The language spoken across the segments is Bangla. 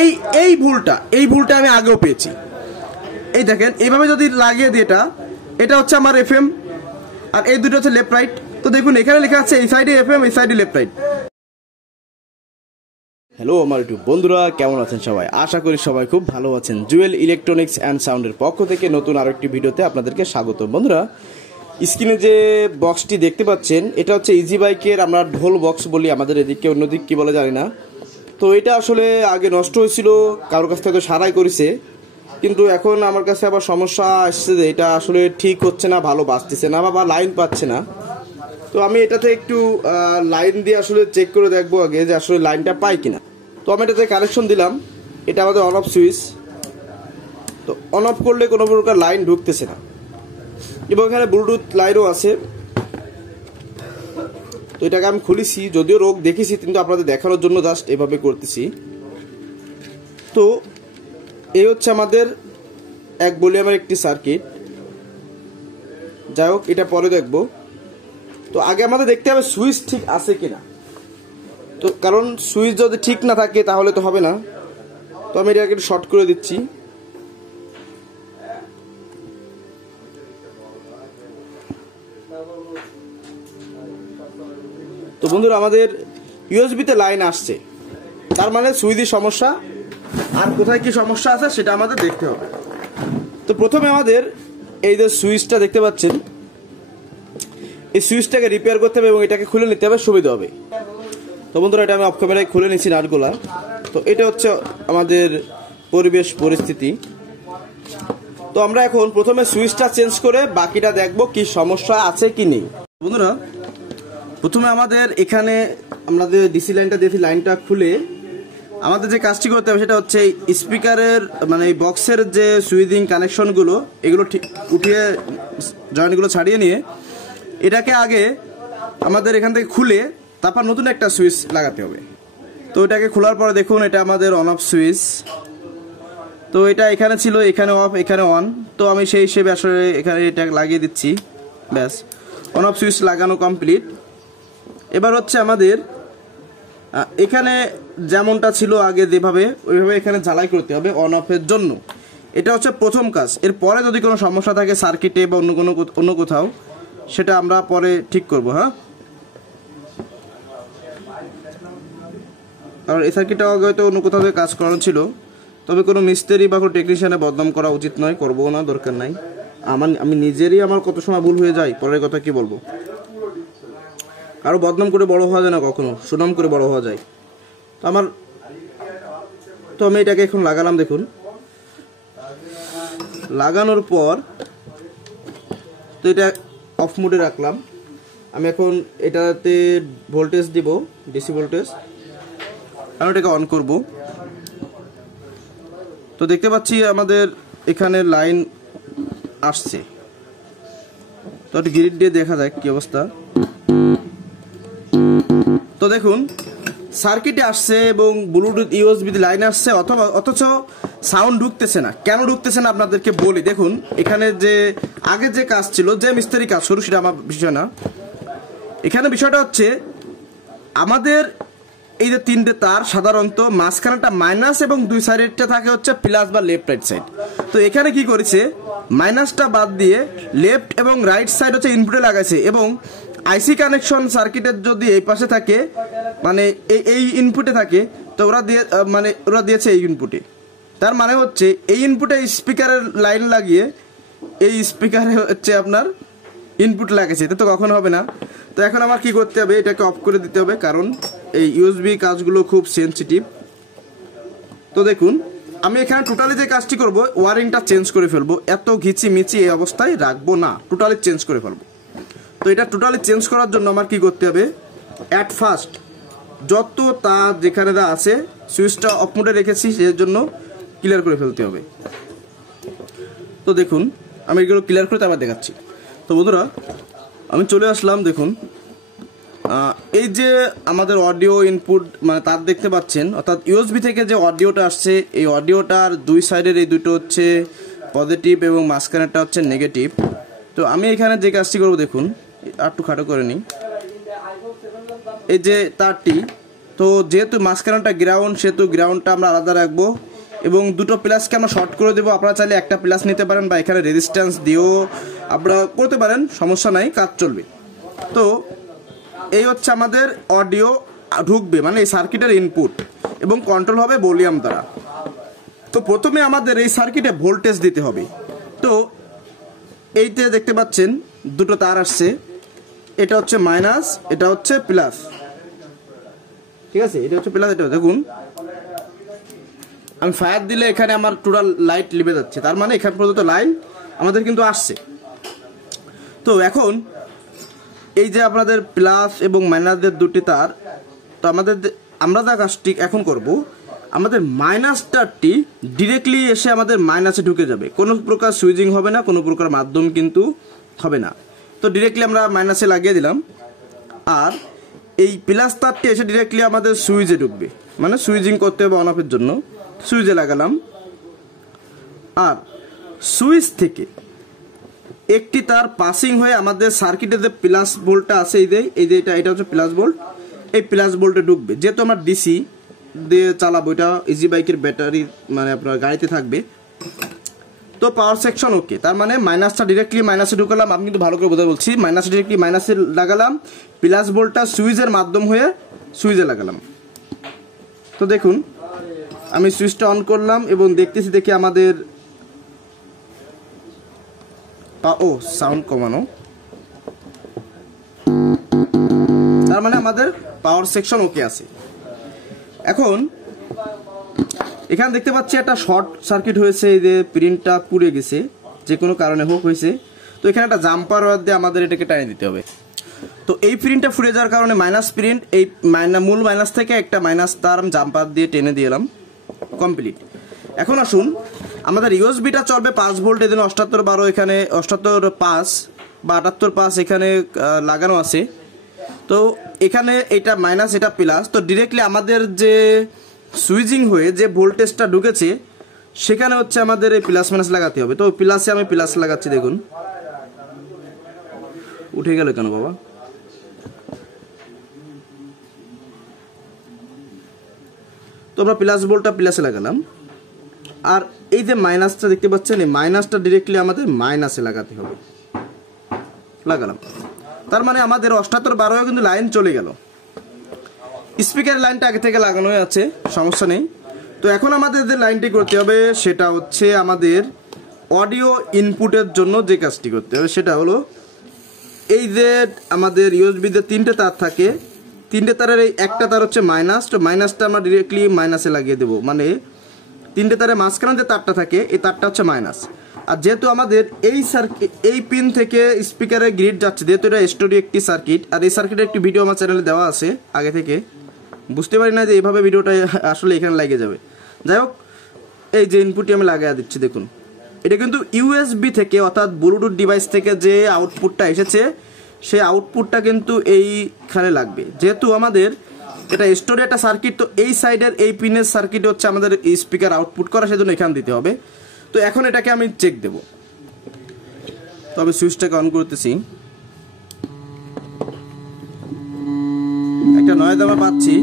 এই এই ভুলটা আমি আগেও পেয়েছি। এই দেখেন এইভাবে যদি লাগিয়ে দিই, এটা হচ্ছে আমার এফএম আর এই দুটো হচ্ছে লেফট রাইট। তো দেখুন এখানে লেখা আছে এই সাইডে এফএম, এই সাইডে লেফট রাইট। হ্যালো আমার ইউটিউব বন্ধুরা, কেমন আছেন সবাই? আশা করি সবাই খুব ভালো আছেন। জুয়েল ইলেকট্রনিক্স অ্যান্ড সাউন্ডের পক্ষ থেকে নতুন আরেকটি ভিডিওতে আপনাদেরকে স্বাগত। বন্ধুরা, স্ক্রিনে যে বক্সটি দেখতে পাচ্ছেন এটা হচ্ছে ইজি বাইকের আমরা ঢোল বক্স বলি, আমাদের এদিকে অন্যদিক কি বলে জানি না। তো এটা আসলে আগে নষ্ট হয়েছিল, কারোর কাছ থেকে সারাই করেছে, কিন্তু এখন আমার কাছে আবার সমস্যা আসছে যে এটা আসলে ঠিক হচ্ছে না, ভালো বাজতেছে না বা লাইন পাচ্ছে না। তো আমি এটাতে একটু লাইন দিয়ে আসলে চেক করে দেখবো আগে যে আসলে লাইনটা পাই কিনা। তো আমি এটাতে কানেকশন দিলাম, এটা আমাদের অন অফ সুইচ। তো অন অফ করলে কোনো প্রকার লাইন ঢুকতেছে না, এবং এখানে ব্লুটুথ লাইনও আছে। তো এটাকে আমি খুলেছি, যদিও রোগ দেখেছি কিন্তু আপনাদের দেখানোর জন্য জাস্ট এভাবে করতেছি। তো এই হচ্ছে আমাদের এক ভলিউমের একটি সার্কিট। যাই হোক, এটা পরে দেখবো। তো আগে আমাদের দেখতে হবে সুইচ ঠিক আছে কিনা, তো কারণ সুইচ যদি ঠিক না থাকে তাহলে তো হবে না। তো আমি এটাকে একটু শর্ট করে দিচ্ছি। তো বন্ধুরা, আমাদের ইউএসবিতে লাইন আসছে, তার মানে সুইচের সমস্যা। আর কোথায় কি সমস্যা আছে সেটা আমাদের দেখতে হবে। তো প্রথমে আমাদের এই যে সুইচটা দেখতে পাচ্ছেন, এই সুইচটাকে রিপেয়ার করতে হবে এবং এটাকে খুলে নিতে হবে, সুবিধা হবে। তো বন্ধুরা, এটা আমি অফ ক্যামেরায় খুলে নিচ্ছি নাটগুলা। তো এটা হচ্ছে আমাদের পরিবেশ পরিস্থিতি। তো আমরা এখন প্রথমে সুইচটা চেঞ্জ করে বাকিটা দেখবো কি সমস্যা আছে কি নেই। বন্ধুরা, প্রথমে আমাদের এখানে আমাদের ডিসি লাইনটা দিয়েছি, লাইনটা খুলে আমাদের যে কাজটি করতে হবে সেটা হচ্ছে স্পিকারের মানে এই বক্সের যে সুইচিং কানেকশনগুলো এগুলো ঠিক উঠিয়ে জয়েন্টগুলো ছাড়িয়ে নিয়ে এটাকে আগে আমাদের এখান থেকে খুলে তারপর নতুন একটা সুইচ লাগাতে হবে। তো এটাকে খোলার পরে দেখুন এটা আমাদের অন অফ সুইচ। তো এটা এখানে ছিল, এখানে অফ, এখানে অন। তো আমি সেই হিসেবে আসলে এখানে এটা লাগিয়ে দিচ্ছি, ব্যাস অন অফ সুইচ লাগানো কমপ্লিট। এবার হচ্ছে আমাদের এখানে যেমনটা ছিল আগে যেভাবে ওইভাবে এখানে ঝালাই করতে হবে অন অফের জন্য। এটা হচ্ছে প্রথম কাজ। এরপরে যদি কোনো সমস্যা থাকে সার্কিটে বা অন্য কোথাও, সেটা আমরা পরে ঠিক করব। হ্যাঁ, কারণ এই সার্কিটটা আগে হয়তো অন্য কোথাও থেকে কাজ করানো ছিল, তবে কোনো মিস্ত্রি বা কোনো টেকনিশিয়ানে বদনাম করা উচিত নয়, করবো না, দরকার নাই। আমি নিজেরই আমার কত সময় ভুল হয়ে যায়, পরের কথা কি বলবো। আরও বদনাম করে বড় হওয়া যায় না কখনো, সুনাম করে বড় হওয়া যায়। তো আমি এটাকে এখন লাগালাম। দেখুন, লাগানোর পর তো এটা অফ মোডে রাখলাম। আমি এখন এটাতে ভোল্টেজ দিব, ডিসি ভোল্টেজ। আমি এটাকে অন করব। তো দেখতে পাচ্ছি আমাদের এখানে লাইন আসছে। তো একটু গ্রিড দিয়ে দেখা যায় কি অবস্থা। তো দেখুন সার্কিটে আসছে এবং ব্লুটুথ ইউএসবি লাইন আসছে, অথচ সাউন্ড ঢুকতেছে না। কেন ঢুকতেছে না আপনাদেরকে বলি। দেখুন এখানে যে আগে যে কাজ ছিল, যে মিস্ত্রি কাজ শুরু, সেটা আমার বিষয় না। এখানে বিষয়টা হচ্ছে আমাদের এই যে তিনটে তার, সাধারণত মাঝখানেটা মাইনাস এবং দুই সাইডেরটা থাকে হচ্ছে প্লাস বা লেফট রাইট সাইড। তো এখানে কি করেছে, মাইনাসটা বাদ দিয়ে লেফট এবং রাইট সাইড হচ্ছে ইনপুটে লাগাইছে, এবং আইসি কানেকশন সার্কিটের যদি এই পাশে থাকে মানে এই ইনপুটে থাকে, তো ওরা দিয়েছে এই ইনপুটে। তার মানে হচ্ছে এই ইনপুটে স্পিকারের লাইন লাগিয়ে এই স্পিকারে হচ্ছে আপনার ইনপুট লাগাইছে, এটা তো কখনো হবে না। তো এখন আমার কি করতে হবে, এটাকে অফ করে দিতে হবে, কারণ এই ইউএসবি কাজগুলো খুব সেনসিটিভ। তো দেখুন আমি এখানে টোটালি যে কাজটি করব, ওয়ারিংটা চেঞ্জ করে ফেলবো, এত ঘিচি মিচি এই অবস্থায় রাখবো না, টোটালি চেঞ্জ করে ফেলবো। তো এটা টোটালি চেঞ্জ করার জন্য আমার কি করতে হবে, অ্যাট ফার্স্ট যত তার যেখানে আছে সুইচটা অফ মোডে রেখেছি, সেই জন্য ক্লিয়ার করে ফেলতে হবে। তো দেখুন আমি এগুলো ক্লিয়ার করে তারপর দেখাচ্ছি। তো বন্ধুরা, আমি চলে আসলাম। দেখুন এই যে আমাদের অডিও ইনপুট মানে তার দেখতে পাচ্ছেন, অর্থাৎ ইউএসবি থেকে যে অডিওটা আসছে, এই অডিওটার দুই সাইডের এই দুটো হচ্ছে পজিটিভ এবং মাঝখানেরটা হচ্ছে নেগেটিভ। তো আমি এখানে যে কাজটি করবো, দেখুন আর একটু খাটো করে নিই। এই যে তারটি তো যেহেতু মাঝখানটা গ্রাউন্ড, সেহেতু গ্রাউন্ডটা আমরা আলাদা রাখবো এবং দুটো প্লাসকে আমরা শর্ট করে দেবো। আপনারা চাইলে একটা প্লাস নিতে পারেন বা এখানে রেজিস্ট্যান্স দিয়েও আপনারা করতে পারেন, সমস্যা নাই, কাজ চলবে। তো এই হচ্ছে আমাদের অডিও ঢুকবে, মানে এই সার্কিটের ইনপুট এবং কন্ট্রোল হবে ভলিউম দ্বারা। তো প্রথমে আমাদের এই সার্কিটে ভোল্টেজ দিতে হবে। তো এইতে দেখতে পাচ্ছেন দুটো তার আসছে, এটা হচ্ছে মাইনাস, এটা হচ্ছে প্লাস, ঠিক আছে, এটা হচ্ছে প্লাস, এটা দেখুন আমি ফায়ার দিলে এখানে আমার টোটাল লাইট লিভে যাচ্ছে, তার মানে এখান পর্যন্ত লাইন আমাদের কিন্তু আসছে। তো এখন এই যে আপনাদের প্লাস এবং মাইনাসের দুটি তার, তো আমরা যা কাজটি এখন করব, আমাদের মাইনাস তারটি ডিরেক্টলি এসে আমাদের মাইনাসে ঢুকে যাবে, কোনো প্রকার সুইচিং হবে না, কোনো প্রকার মাধ্যম কিন্তু হবে না। তো ডিরেক্টলি আমরা মাইনাসে লাগিয়ে দিলাম, আর এই প্লাস তারটি এসে ডিরেক্টলি আমাদের সুইচে ঢুকবে, মানে সুইচিং করতে হবে অন অফের জন্য, সুইচে লাগালাম। আর সুইচ থেকে একটি তার পাসিং হয়ে আমাদের সার্কিটে যে প্লাস ভোল্টটা আছে, এই যে এটা হচ্ছে প্লাস ভোল্ট, এই প্লাস ভোল্টে ঢুকবে। যেহেতু আমরা ডিসি দিয়ে চালাবো, এটা ইজি বাইকের ব্যাটারি মানে আপনার গাড়িতে থাকবে। তো পাওয়ার সেকশন ওকে, তার মানে মাইনাসটা ডিরেক্টলি মাইনাসে ঢুকালাম, আমি কিন্তু ভালো করে বোঝা বলছি, মাইনাস ডিরেক্টলি মাইনাসে লাগালাম, প্লাস ভোল্টটা সুইচের মাধ্যম হয়ে সুইচে লাগালাম। তো দেখুন আমি সুইচটা অন করলাম এবং দেখি আমাদের সাউন্ড কমানো, তার মানে আমাদের পাওয়ার সেকশন ওকে আছে। এখন এখানে দেখতে পাচ্ছি একটা শর্ট সার্কিট হয়েছে, এই যে প্রিন্টটা পুড়ে গেছে, যে কোনো কারণে হোক হয়েছে। তো এখানে একটা জাম্পার ওয়্যার দিয়ে আমাদের এটাকে টানিয়ে দিতে হবে। তো এই প্রিন্টটা ফুড়ে যাওয়ার কারণে মাইনাস প্রিন্ট, এই মূল মাইনাস থেকে একটা মাইনাস তার আমি জাম্পার দিয়ে টেনে দিলাম, কমপ্লিট। এখন আসুন, আমাদের ইউএসবিটা চলবে 5 ভোল্ট, এদিন 78/12 এখানে 78/5 বা 78/5 এখানে লাগানো আছে। তো এখানে এটা মাইনাস, এটা প্লাস, তো ডিরেক্টলি আমাদের যে সুইচিং হয়ে যে ভোল্টেজটা ঢুকেছে সেখানে হচ্ছে আমাদের এই প্লাস মাইনাস লাগাতে হবে। তো প্লাসে আমি প্লাস লাগাচ্ছি, দেখুন উঠে গেল কেন বাবা। তো আমরা প্লাস ভোল্টটা প্লাসে লাগালাম, আর এই যে মাইনাসটা দেখতে পাচ্ছেন, এই মাইনাসটা ডিরেক্টলি আমাদের মাইনাসে লাগাতে হবে, লাগালাম। তার মানে আমাদের 78/12 কিন্তু লাইন চলে গেল, স্পিকারের লাইনটা আগে থেকে লাগানো হয়ে আছে, সমস্যা নেই। তো এখন আমাদের যে লাইনটি করতে হবে সেটা হচ্ছে আমাদের অডিও ইনপুটের জন্য যে কাজটি করতে হবে সেটা হলো, এই যে আমাদের ইউএসবিতে 3টে তার থাকে, 3টে তারের এই একটা তার হচ্ছে মাইনাস, তো মাইনাসটা আমরা ডিরেক্টলি মাইনাসে লাগিয়ে দেবো, মানে 3টে তারের মাঝখানে যে তারটা থাকে এই তারটা হচ্ছে মাইনাস। আর যেহেতু আমাদের এই পিন থেকে স্পিকারের গ্রিড যাচ্ছে, যেহেতু এটা স্টোরি একটি সার্কিট, আর এই সার্কিটের একটি ভিডিও আমার চ্যানেলে দেওয়া আছে আগে থেকে, বুঝতে পারি না যে এইভাবে ভিডিওটা আসলে এখানে লাগে যাবে। যাই হোক, এই যে ইনপুটটি আমি লাগিয়ে দিচ্ছি, দেখুন এটা কিন্তু ইউএসবি থেকে অর্থাৎ ব্লুটুথ ডিভাইস থেকে যে আউটপুটটা এসেছে সেই আউটপুটটা কিন্তু এইখানে লাগবে। যেহেতু আমাদের এটা স্টোরি একটা সার্কিট, তো এই সাইডের এই পিনের সার্কিট হচ্ছে আমাদের স্পিকার আউটপুট করা, সেজন্য এখানে দিতে হবে। তো এখন এটাকে আমি চেক দেব, তো আমি সুইচটাকে অন করতেছি, একটা নয়েজ আমরা পাচ্ছি।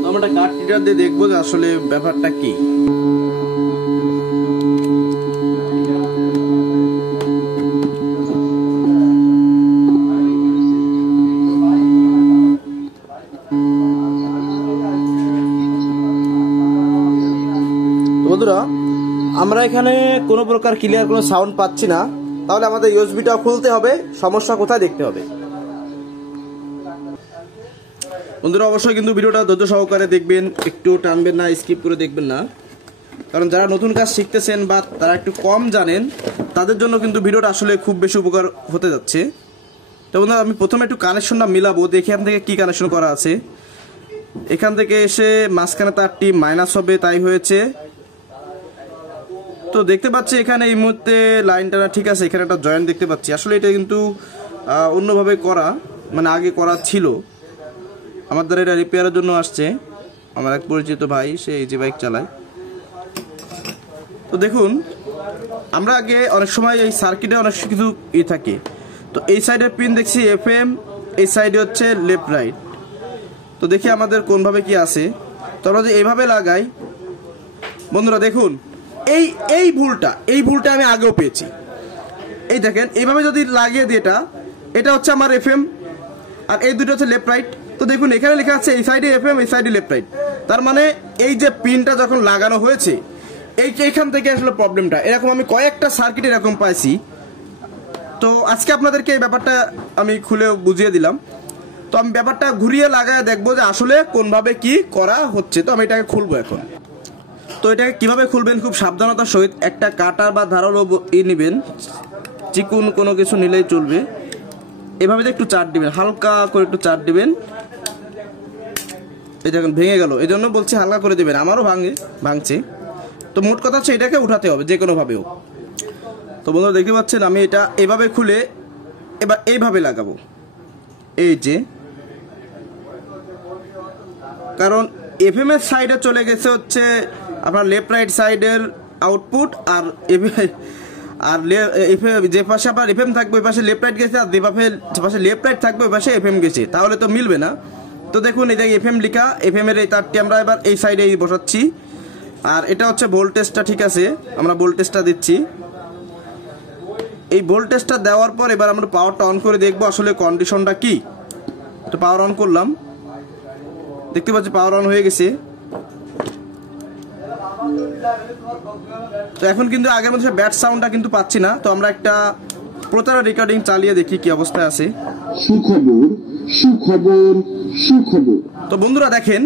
তো আমরা কাট রিডার দিয়ে দেখবো যে আসলে ব্যাপারটা কি। বন্ধুরা, আমরা এখানে কোনো প্রকার ক্লিয়ার কোনো সাউন্ড পাচ্ছি না, তাহলে আমাদের ইউএসবিটা খুলতে হবে, সমস্যা কোথায় দেখতে হবে। বন্ধুরা অবশ্যই কিন্তু ভিডিওটা ধৈর্য সহকারে দেখবেন, একটু টানবেন না, স্কিপ করে দেখবেন না, কারণ যারা নতুন কাজ শিখতেছেন বা তারা একটু কম জানেন তাদের জন্য কিন্তু ভিডিওটা আসলে খুব বেশি উপকার হতে যাচ্ছে। তো বন্ধুরা, আমি প্রথমে একটু কানেকশনটা মিলাবো, দেখি এখান থেকে কি কানেকশন করা আছে। এখান থেকে এসে মাঝখানে তারটি মাইনাস হবে, তাই হয়েছে। তো দেখতে পাচ্ছি এখানে এই মুহূর্তে লাইনটা ঠিক আছে, এখানে একটা জয়েন্ট দেখতে পাচ্ছি। আসলে এটা কিন্তু অন্যভাবে করা, মানে আগে করা ছিল, আমার দ্বারা এটা রিপেয়ারের জন্য আসছে আমার এক পরিচিত ভাই, সে এই যে বাইক চালায়। তো তো দেখুন আমরা আগে অনেক সময় এই সার্কিটে অনেক কিছু থাকে। তো এই সাইডের পিন দেখছি FM, এই সাইডে হচ্ছে লেফট রাইট। তো দেখি আমাদের কোনভাবে কি আছে। তো আমরা যদি এইভাবে লাগাই বন্ধুরা, দেখুন এই ভুলটা আমি আগেও পেয়েছি। এই দেখেন এইভাবে যদি লাগিয়ে দিই, এটা হচ্ছে আমার FM আর এই দুটো হচ্ছে লেফট রাইট। তো দেখুন এখানে লেখা আছে এই সাইডে FM, এই সাইডে লেফট রাইট। তার মানে এই যে পিনটা যখন লাগানো হয়েছে এইখান থেকে আসলে প্রবলেমটা, এরকম আমি কয়েকটা সার্কিট এরকম পাইছি। তো আজকে আপনাদেরকে এই ব্যাপারটা আমি খুলে বুঝিয়ে দিলাম। তো আমি ব্যাপারটা ঘুরিয়ে লাগায় দেখবো যে আসলে কোনভাবে কি করা হচ্ছে। তো আমি এটাকে খুলবো এখন। তো এটাকে কিভাবে খুলবেন, খুব সাবধানতার সহিত একটা কাটার বা ধারালো নেবেন, চিকুন কোনো কিছু নিলেই চলবে। এভাবে একটু চাপ দিবেন, হালকা করে একটু চাপ দিবেন। এই দেখুন ভেঙে গেল, এই জন্য বলছি হালকা করে দেবেন, আমারও ভাঙছে। তো মোট কথা হচ্ছে এটাকে উঠাতে হবে যে কোনোভাবে হোক। তো বন্ধুরা দেখতে পাচ্ছেন আমি এটা এভাবে খুলে এবার এইভাবে লাগাবো, এই যে, কারণ FM এর সাইডে চলে গেছে হচ্ছে আপনার লেফট রাইট সাইডের আউটপুট, আর যে পাশে আপনার FM থাকবে ওই পাশে লেফট রাইট গেছে, আর যে পাশে লেফট রাইট থাকবে ওই পাশে FM গেছে, তাহলে তো মিলবে না। তো দেখুন এই যে FM লেখা, FM এর এই তারটি আমরা এবার এই সাইডে বসাচ্ছি। আর এটা হচ্ছে ভোল্টেজটা, ঠিক আছে, আমরা ভোল্টেজটা দিচ্ছি। এই ভোল্টেজটা দেওয়ার পর এবার আমরা পাওয়ারটা অন করে দেখবো আসলে কন্ডিশনটা কি। তো পাওয়ার অন করলাম, দেখতে পাচ্ছি পাওয়ার অন হয়ে গেছে। তো এখন কিন্তু আগের মধ্যে ব্যাট সাউন্ডটা কিন্তু পাচ্ছি না। তো আমরা একটা প্রতারণা রেকর্ডিং চালিয়ে দেখি কি অবস্থায় আছে। সুখবর। তো বন্ধুরা দেখেন,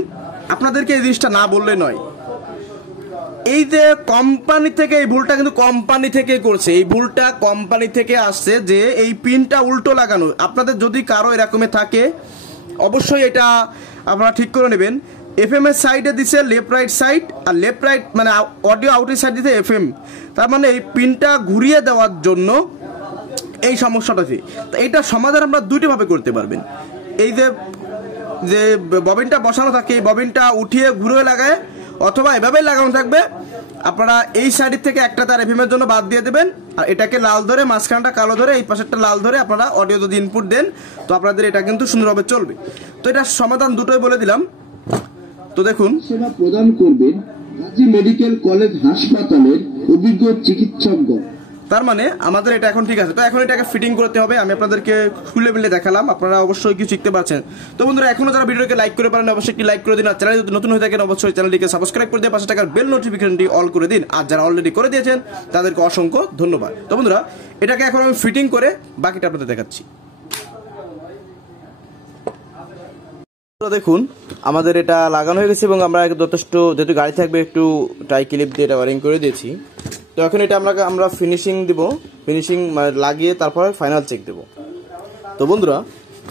আপনাদেরকে এই জিনিসটা না বললে নয়। এই যে কোম্পানি থেকে এই ভুলটা কিন্তু কোম্পানি থেকে করছে, এই ভুলটা কোম্পানি থেকে আসছে যে এই পিনটা উল্টো লাগানো। আপনাদের যদি কারো এরকমে থাকে অবশ্যই এটা আপনারা ঠিক করে নেবেন। FM এর সাইডে দিছে লেফট রাইট সাইড, আর লেফট রাইট মানে অডিও আউটের সাইড দিতে FM। তার মানে এই পিনটা ঘুরিয়ে দেওয়ার জন্য এই সমস্যাটা আছে। তো এইটার সমাধান আমরা দুইভাবে করতে পারবেন। এই যে ববিনটা বসানো থাকে, এই ববিনটা উঠিয়ে ঘুরিয়ে লাগায়, অথবা এভাবেই লাগানো থাকবে। আপনারা এই সাইডের থেকে একটা তার FM এর জন্য বাদ দিয়ে দেবেন, আর এটাকে লাল ধরে, মাঝখানটা কালো ধরে, এই পাশেরটা লাল ধরে আপনারা অডিও যদি ইনপুট দেন, তো আপনাদের এটা কিন্তু সুন্দরভাবে চলবে। তো এটার সমাধান দুটোই বলে দিলাম। তো দেখুন, সেবা প্রদান করবেন গাজী মেডিকেল কলেজ হাসপাতালের অভিজ্ঞ চিকিৎসকগণ। তার মানে আমাদের এটা এখন ঠিক আছে। তো এখন এটাকে ফিটিং করতে হবে, আমি আপনাদেরকে খুলে মিলে দেখালাম, আপনারা অবশ্যই কিছু শিখতে পারছেন। তো বন্ধুরা এখনো যারা ভিডিওকে লাইক করে পারেন অবশ্যই একটি লাইক করে দিন, আর চ্যানেল যদি নতুন হয়ে থাকেন অবশ্যই চ্যানেলটিকে সাবস্ক্রাইব করে দিয়ে পাশে টাকার বেল নোটিফিকেশনটি অল করে দিন, আর যারা অলরেডি করে দিয়েছেন তাদেরকে অসংখ্য ধন্যবাদ। তো বন্ধুরা এটাকে এখন আমি ফিটিং করে বাকিটা আপনাদের দেখাচ্ছি। দেখুন আমাদের এটা লাগানো হয়ে গেছে এবং আমরা যথেষ্ট, যেহেতু গাড়ি থাকবে, একটু টাই ক্লিপ দিয়ে এটা ওয়ারিং করে দিয়েছি। তো এখন এটা আমরা ফিনিশিং দিব, ফিনিশিং মানে লাগিয়ে তারপরে ফাইনাল চেক দেব। তো বন্ধুরা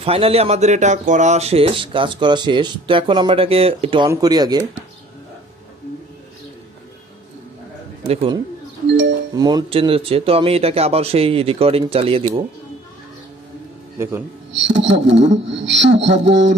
ফাইনালি আমাদের এটা করা শেষ, কাজ করা শেষ। তো এখন আমরা এটাকে একটু অন করি আগে। দেখুন মোড চেঞ্জ হচ্ছে। তো আমি এটাকে আবার সেই রেকর্ডিং চালিয়ে দিব। দেখুন সুখবর।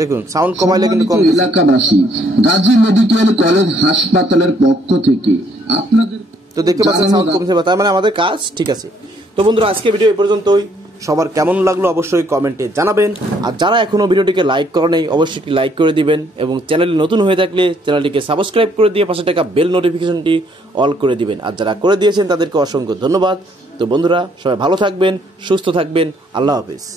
দেখুন সাউন্ড কমাইলে কিন্তু কম। এলাকাবাসী গাজী মেডিকেল কলেজ হাসপাতালের পক্ষ থেকে আপনাদের, তো দেখতে পাচ্ছেন সাউন্ড কমছে, তার মানে আমাদের কাজ ঠিক আছে। তো বন্ধুরা আজকে ভিডিও এই পর্যন্তই। সবার কেমন লাগলো অবশ্যই কমেন্টে জানাবেন, আর যারা এখনো ভিডিওটিকে লাইক করেনি অবশ্যই একটি লাইক করে দিবেন, এবং চ্যানেল নতুন হয়ে থাকলে চ্যানেলটিকে সাবস্ক্রাইব করে দিয়ে পাশে টাকা বেল নোটিফিকেশনটি অল করে দিবেন, আর যারা করে দিয়েছেন তাদেরকে অসংখ্য ধন্যবাদ। তো বন্ধুরা সবাই ভালো থাকবেন, সুস্থ থাকবেন, আল্লাহ হাফেজ।